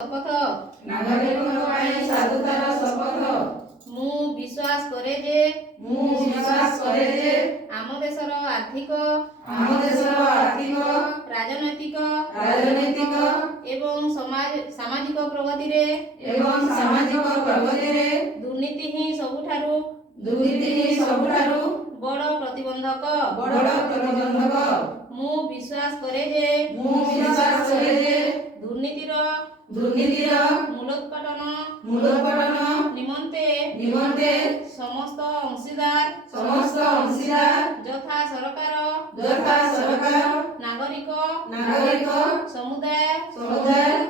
ଶପଥ ନାଗରିକଙ୍କ ପାଇଁ ସାଧୁତାର ଶପଥ। ମୁଁ ବିଶ୍ୱାସ କରେ ଯେ ଆମ ଦେଶର ଆର୍ଥିକ ରାଜନୈତିକ ଏବଂ ସାମାଜିକ ପ୍ରଗତିରେ ଦୁର୍ନୀତି ହିଁ ସବୁଠାରୁ ବଡ଼ ପ୍ରତିବନ୍ଧକ। ମୁଁ ବିଶ୍ୱାସ କରେ ଯେ ଦୁର୍ନୀତିର ମୂଳୋତ୍ପାଟନ ନିମନ୍ତେ ସମସ୍ତ ଅଂଶୀଦାର ଯଥା ସରକାର ନାଗରିକ ସମୁଦାୟ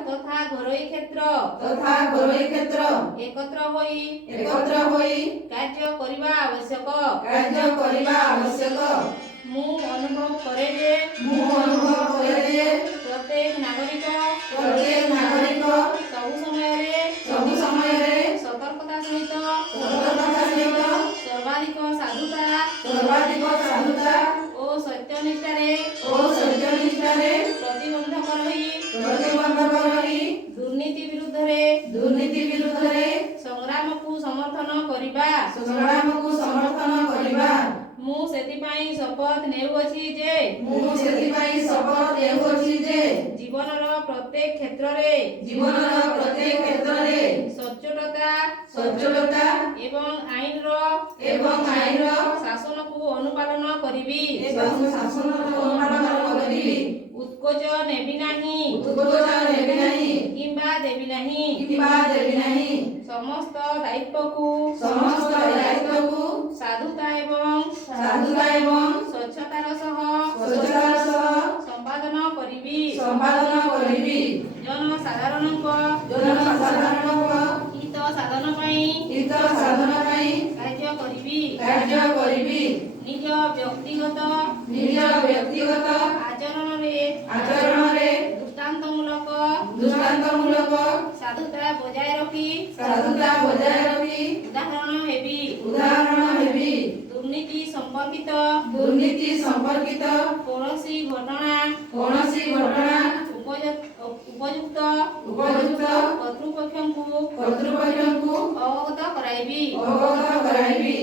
ତଥା ଘରୋଇ କ୍ଷେତ୍ର ଏକତ୍ର ହୋଇ କାର୍ଯ୍ୟ କରିବା ଆବଶ୍ୟକ। ମୁଁ ଅନୁଭବ କରେ ଯେ ପ୍ରତ୍ୟେକ ନାଗରିକ ସବୁ ସମୟରେ ସତର୍କତା ସହିତ ସର୍ବାଧିକ ସାଧୁତା ଓ ସତ୍ୟନିଷ୍ଠାରେ ପ୍ରତିବନ୍ଧକ ରହି ଦୁର୍ନୀତି ବିରୁଦ୍ଧରେ ସଂଗ୍ରାମକୁ ସମର୍ଥନ କରିବା। ମୁଁ ସେଥିପାଇଁ ଶପଥ ନେଉଅଛି ଯେ ଜୀବନର ପ୍ରତ୍ୟେକ କ୍ଷେତ୍ରରେ ସଚ୍ଚୋଟତା ଏବଂ ଆଇନର ଶାସନକୁ ଅନୁପାଳନ କରିବି। ଉତ୍କୋଚ ନେବି ନାହିଁ କିମ୍ବା ଦେବି ନାହିଁ। ସମସ୍ତ ଦାୟିତ୍ୱକୁ ସାଧୁତା ଏବଂ ସ୍ୱଚ୍ଛତାର ସହ ସମ୍ପାଦନ କରିବି। ଜନସାଧାରଣଙ୍କ ହିତ ସାଧନ ପାଇଁ କାର୍ଯ୍ୟ କରିବି। ନିଜ ବ୍ୟକ୍ତିଗତ ଆଚରଣରେ ଦୃଷ୍ଟାନ୍ତମୂଳକ ସାଧୁତା ବଜାୟ ରଖି ଉଦାହରଣ ହେବି। ଦୁର୍ନୀତି ସମ୍ପର୍କିତ କୌଣସି ଘଟଣା ଉପଯୁକ୍ତ କର୍ତ୍ତୃପକ୍ଷଙ୍କୁ ଅବଗତ କରାଇବି।